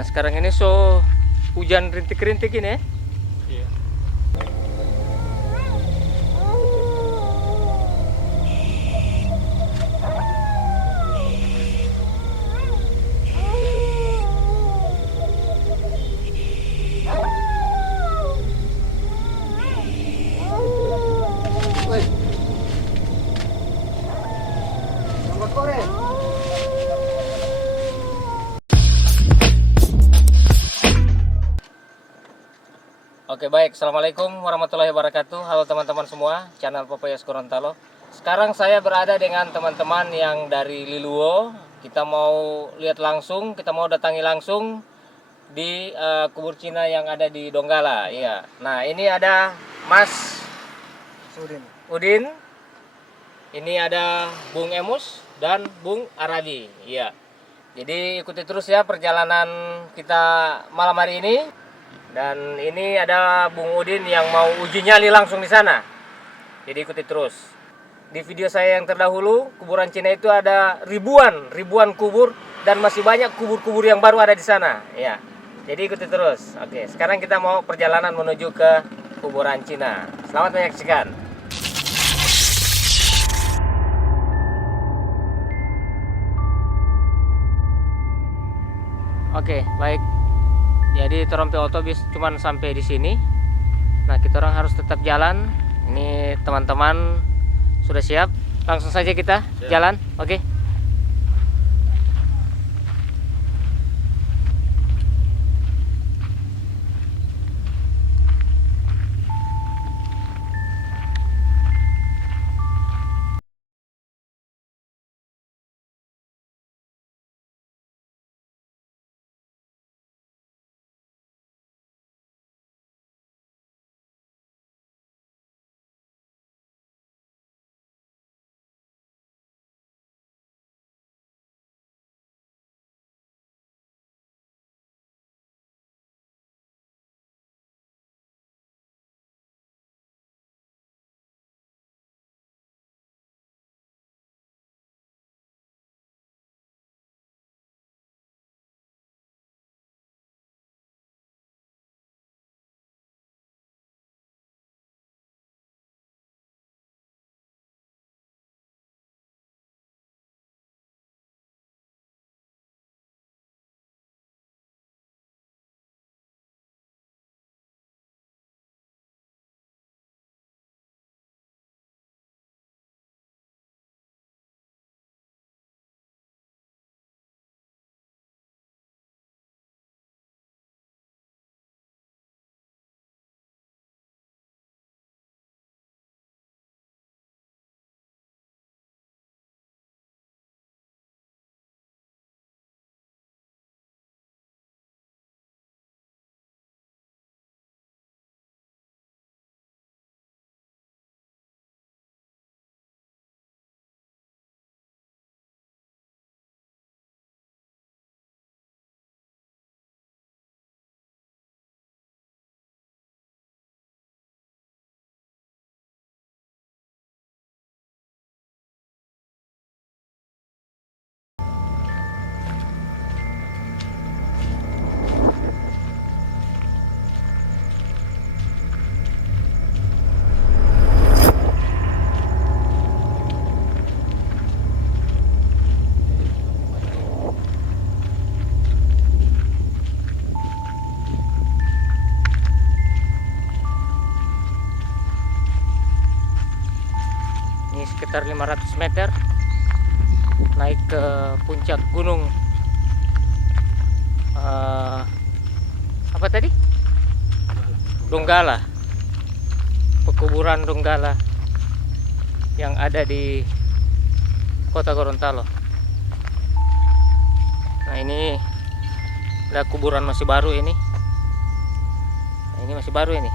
Nah sekarang ini hujan rintik-rintik ini ya. Iya. Woi, selamat sore. Oke baik, Assalamualaikum warahmatullahi wabarakatuh. Halo teman-teman semua, channel Popeyes Gorontalo. Sekarang saya berada dengan teman-teman yang dari Liluwo. Kita mau lihat langsung, kita mau datangi langsung di kubur Cina yang ada di Donggala. Iya. Nah ini ada Mas Udin, ini ada Bung Emus dan Bung Aradi. Iya. Jadi ikuti terus ya perjalanan kita malam hari ini. Dan ini ada Bung Udin yang mau uji nyali langsung di sana. Jadi ikuti terus. Di video saya yang terdahulu, kuburan Cina itu ada ribuan kubur dan masih banyak kubur-kubur yang baru ada di sana. Ya. Jadi ikuti terus. Oke, sekarang kita mau perjalanan menuju ke kuburan Cina. Selamat menyaksikan. Oke, baik. Jadi Terompe Otobis cuman sampai di sini. Nah, kita orang harus tetap jalan. Ini teman-teman sudah siap. Langsung saja kita jalan. Oke. Ini sekitar 500 meter naik ke puncak gunung apa tadi? Donggala. Pekuburan Donggala yang ada di Kota Gorontalo. Nah, ini ada kuburan masih baru ini. Nah, ini masih baru ini.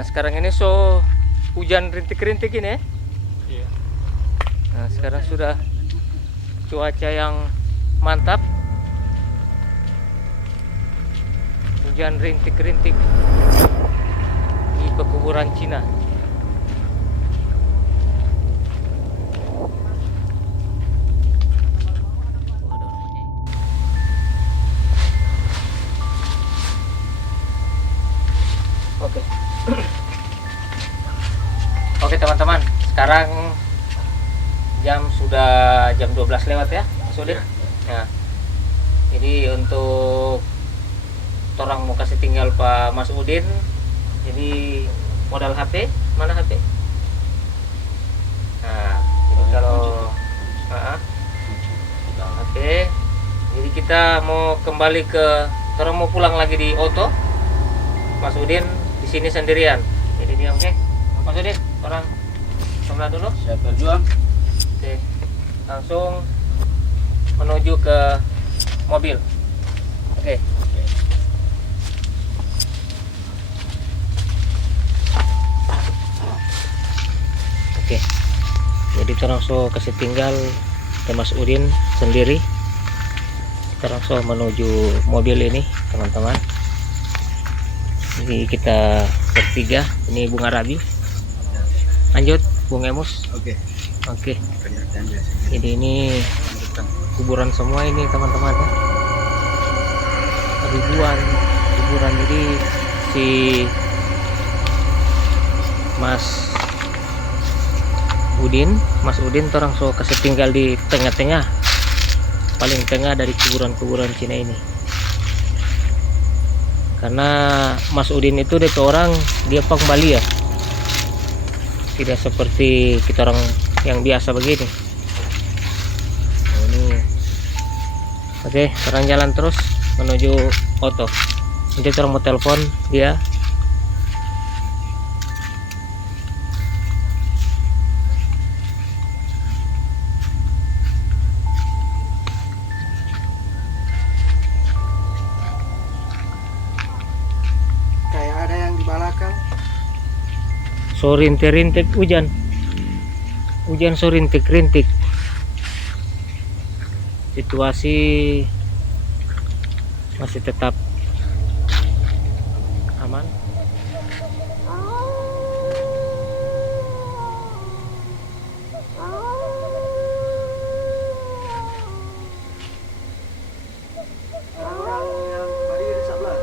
Nah sekarang ini hujan rintik-rintik ini ya. Iya. Nah sekarang sudah cuaca yang mantap. Hujan rintik-rintik di pekuburan Cina. Oke. Oke teman-teman, sekarang sudah jam 12 lewat ya, Mas Udin. Nah, jadi untuk orang mau kasih tinggal Pak Mas Udin, jadi modal HP, mana HP? Nah, jadi kalau HP, jadi kita mau kembali orang mau pulang lagi di Oto. Mas Udin di sini sendirian. Jadi dia oke. Mas Udin, orang sebelah dulu. Siap berjuang. Oke. Langsung menuju ke mobil. Oke. Oke. Jadi kita langsung kasih tinggal ke Mas Udin sendiri. Kita langsung menuju mobil ini, teman-teman. Jadi kita bertiga, ini Bunga Rabi, lanjut Bung Emus. Oke. Oke. Jadi ini kuburan semua ini teman-teman ya. Ribuan. Jadi si Mas Udin orang so kasih tinggal di tengah-tengah, paling tengah dari kuburan-kuburan Cina ini. Karena Mas Udin itu DP orang dia Bali ya, tidak seperti kita orang yang biasa begini. Nah, ini oke, sekarang jalan terus menuju Oto. Nanti orang mau telepon dia. Kayak ada yang di belakang. So rintik-rintik hujan so rintik-rintik. Situasi masih tetap aman. Orang yang berdiri sebelah.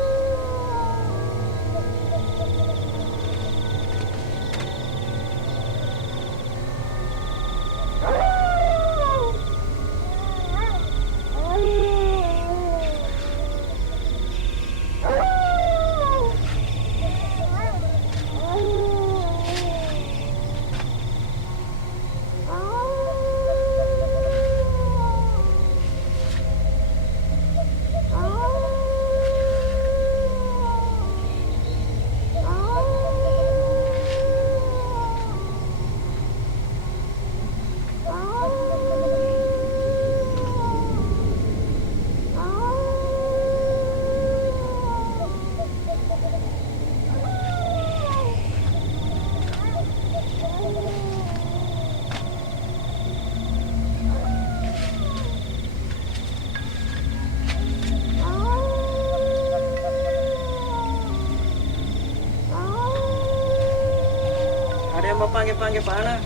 Ada yang mau panggil-panggil Pak Ana?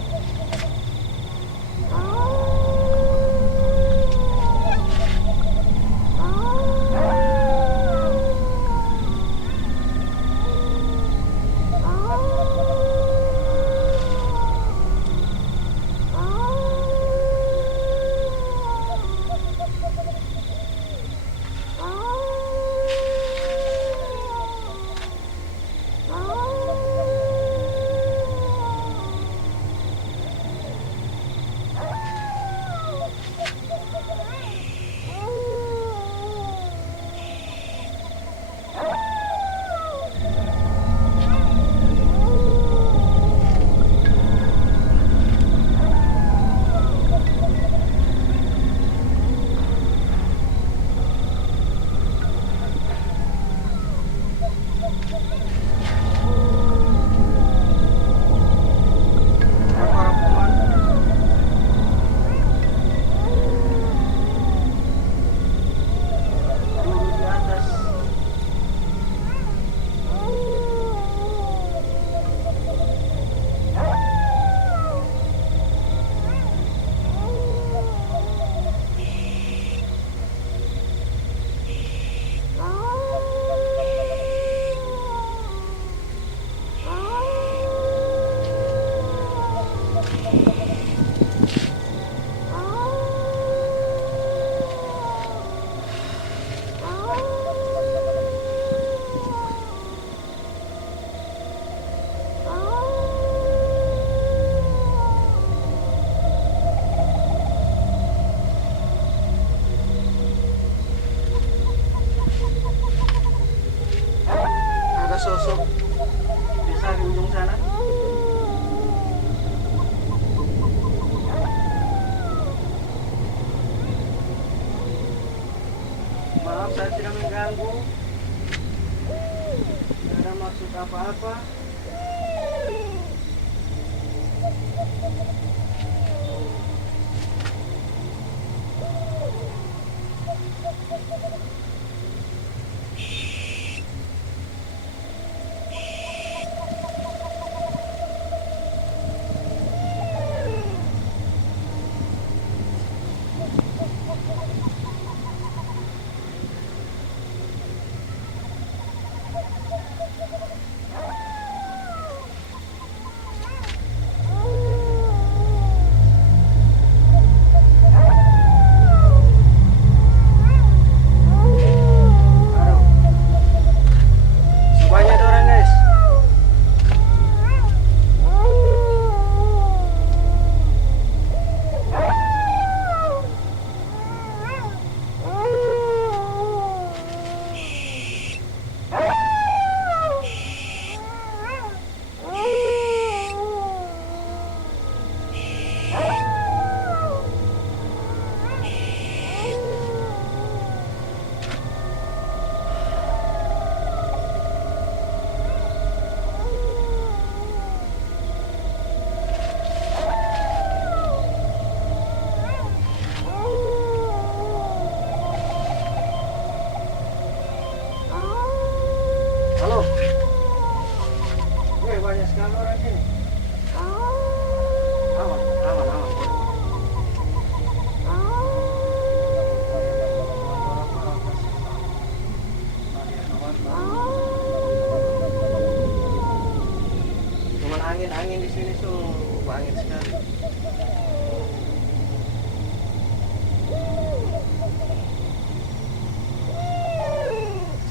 Maaf saya tidak mengganggu. Tidak ada maksud apa-apa. Aduh, semuanya ada orang guys. Halo. Banyak sekali orang sini. Aman, aman, aman. Cuman angin di sini tuh angin sekali.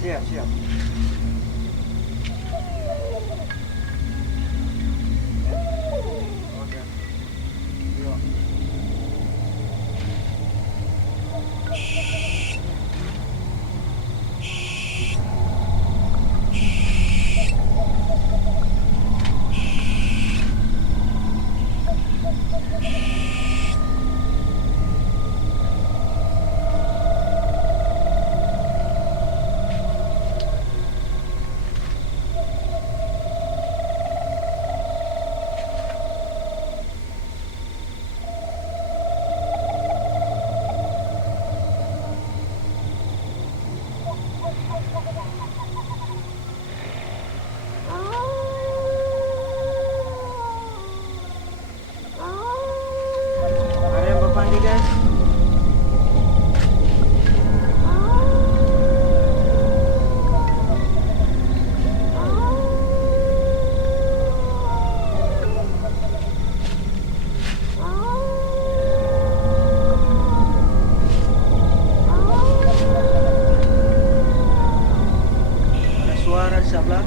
Siap, siap. Oke. Yuk. Ada yang berpanggil guys. Ada suara di sebelah.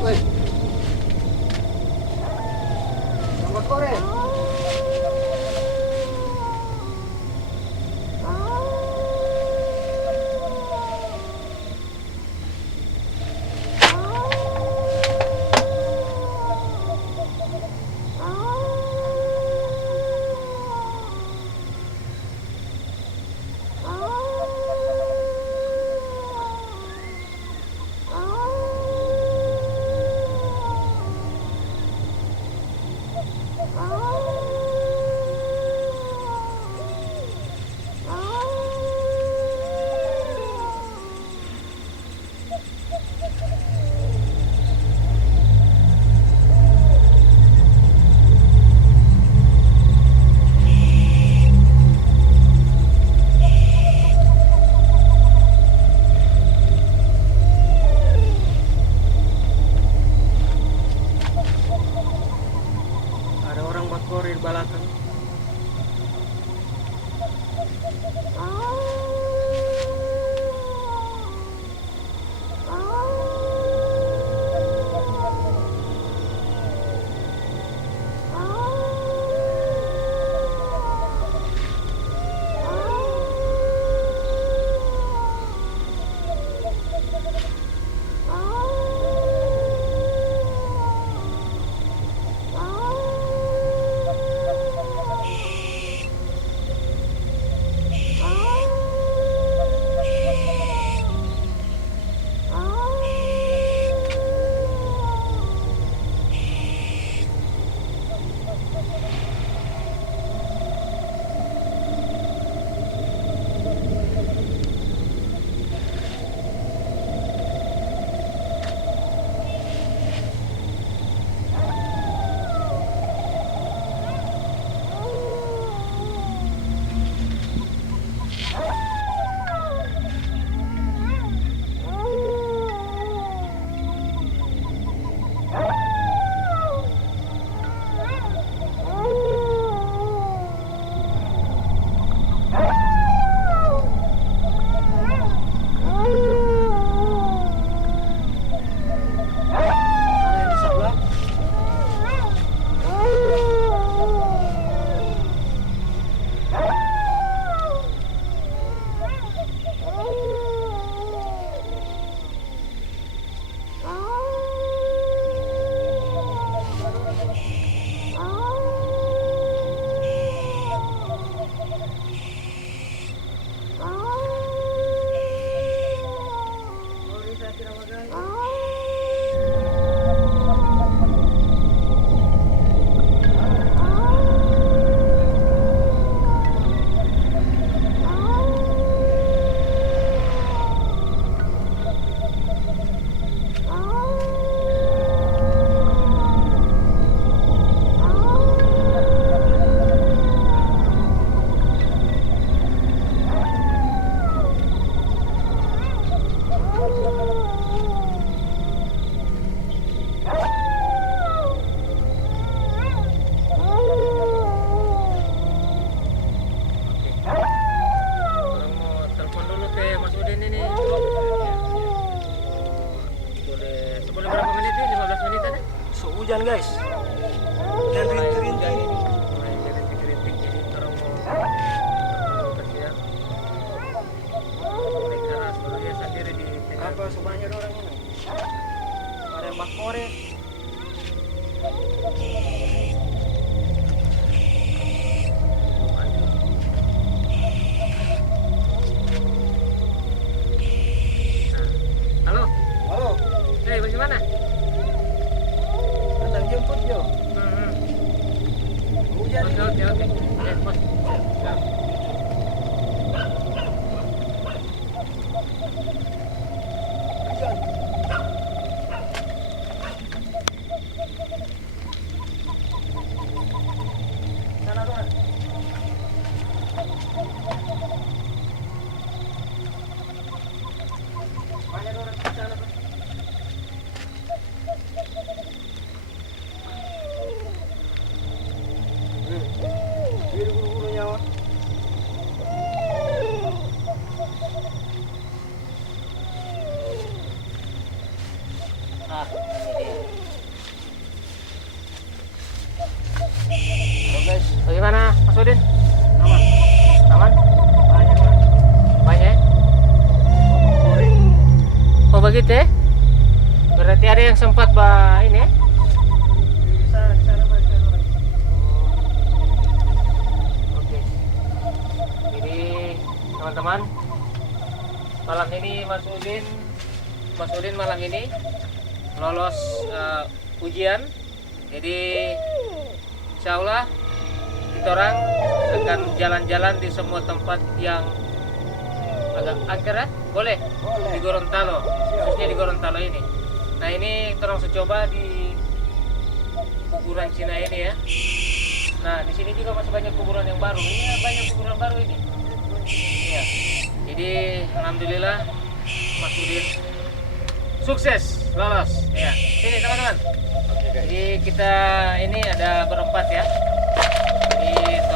Woi. Tambah korek. belakang. Hujan guys, dan rintik-rintik ini. Mulai rintik-rintik, jadi orang mau kesian. Mulai keras, baru dia sendiri di tengah. Apa sebanyak orang ini? Ada yang bakore. Halo, Halo, bagaimana? datang jemput Jo. Hujan ini. Oke. Yes, bos. Siap. Hujan. Sana tuan. Banyak orang di sana tuan. Biru buru-buru nyawa. Ah, ini dia. Halo guys, Bagaimana, Mas Udin? aman. Aman? Banyak orang. Banyak? Bakore. Oh begitu ya? Berarti ada yang sempat ini ya? Di sana banyak orang. Oke. Jadi teman-teman, malam ini Mas Udin malam ini lolos ujian. Jadi insya Allah kita orang akan jalan-jalan di semua tempat yang agak angker ya? Boleh? Boleh. Di Gorontalo, khususnya di Gorontalo ini. Nah ini kita langsung coba di kuburan Cina ini ya. Nah di sini juga masih banyak kuburan yang baru. Ini banyak kuburan baru ini. Iya. Jadi alhamdulillah Mas Udin sukses lolos. Ya. Sini teman-teman. Jadi kita ini ada berempat ya.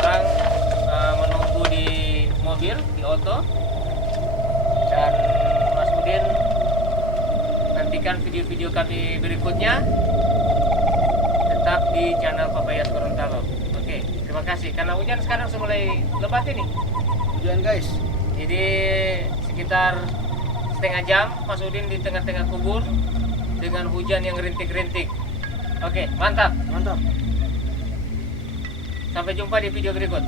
sekarang menunggu di mobil, di auto. Dan Mas Udin nantikan video-video kami berikutnya tetap di channel Papayas Gorontalo. Oke, terima kasih. Karena hujan sekarang sudah mulai lebat ini. Hujan guys. Jadi sekitar setengah jam Mas Udin di tengah-tengah kubur dengan hujan yang rintik-rintik. Oke, mantap. Mantap. Sampai jumpa di video berikut.